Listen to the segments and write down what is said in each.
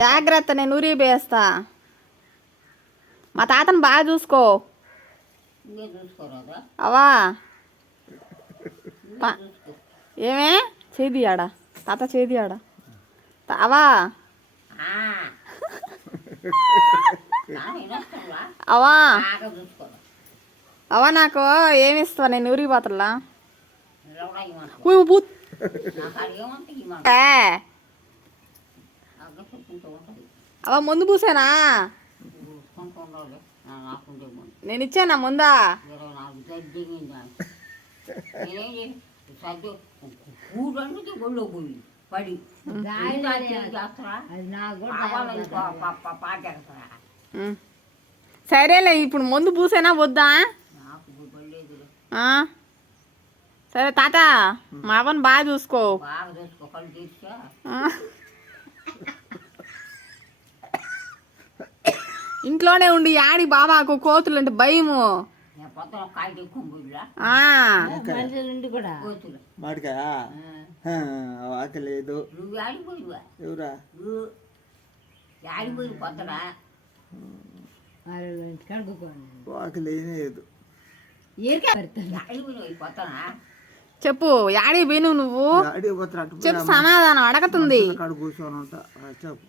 జాగ్రత్త నేను ఊరి పోయేస్తా మా తాతను బాగా చూసుకో. అవా? ఏమే? చేది ఆడ? తాత చేది ఆడ? అవా? అవా? అవా నాకు? ఏమి ఇస్తావా నేను ఊరికి పోతలా నిలవడా అవా ముందు పూసేనా? నేను ఇచ్చానా ముందా? పడి. సరేలే ఇప్పుడు ముందు పూసేనా వద్దా? సరే తాత మా అవ్వని బాగా చూసుకో బాగా చూసుకో కళ్ళు తీర్చా ఆ? ఇంట్లోనే ఉండి యాడి బాబాకు కోతులు అంటే భయము. ఎవరా? చెప్పు యాడి పోయినావు నువ్వు? డాడీ పోతారు అటు చెప్పు సమాధానం అడగతుంది. కూర్చొని ఉంటా. చెప్పు.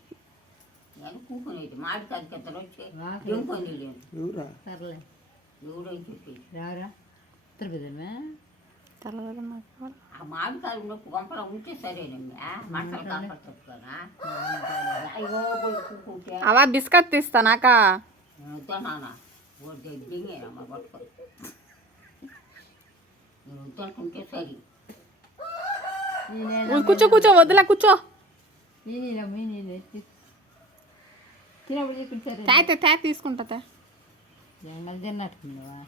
నేను కూకునేది మాడి కదికెత్తలు వచ్చి లేను ఎవరా సర్లే ఎవడని చెప్పి రావురా తిరుపతిమా ఆ మామిడికాయలు నొప్పి గొంపలో ఉంటే సరేనమ్మా మంటలు కాపాడుతున్నా అవా బిస్కెట్ తీస్తా నాకా వద్దానా వద్ద దింగేనమ్మ పట్టుకొని. నేను వద్దనుకుంటే సరి. కూర్చో కూర్చో వద్దులే కూర్చో. తినప్పుడు చెప్పించారు తాత తాత తీసుకుంటా తే. మళ్ళీ తిన్నట్టుకున్నావా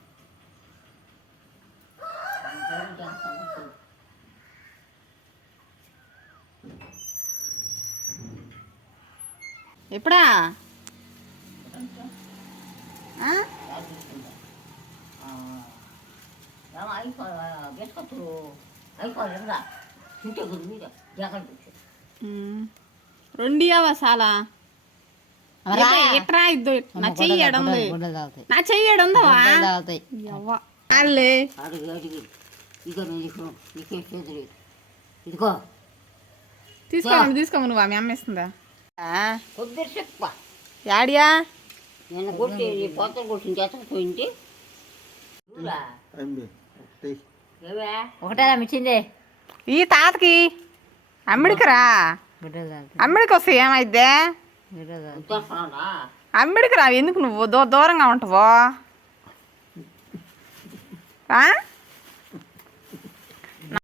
ఎప్పుడా. రెండు ఇవ్వవా చాలా ఎట్రా ఇద్దు నా చెయ్యి ఎడుంది నా చెయ్యి ఎడుందవా ఇదిగో తీసుకోమను తీసుకోమను నువ్వు ఆమె అమ్మేస్తుందా? యాడియా? ఒకటి. ఈ తాతకి అమ్మిడికిరా గుడ్డలు తాగుతాయి. అమ్మిడికి వస్తే ఏమైద్దే? అమ్మిడికి రా ఎందుకు నువ్వు? దూ దూరంగా ఉంటావో. ఆ?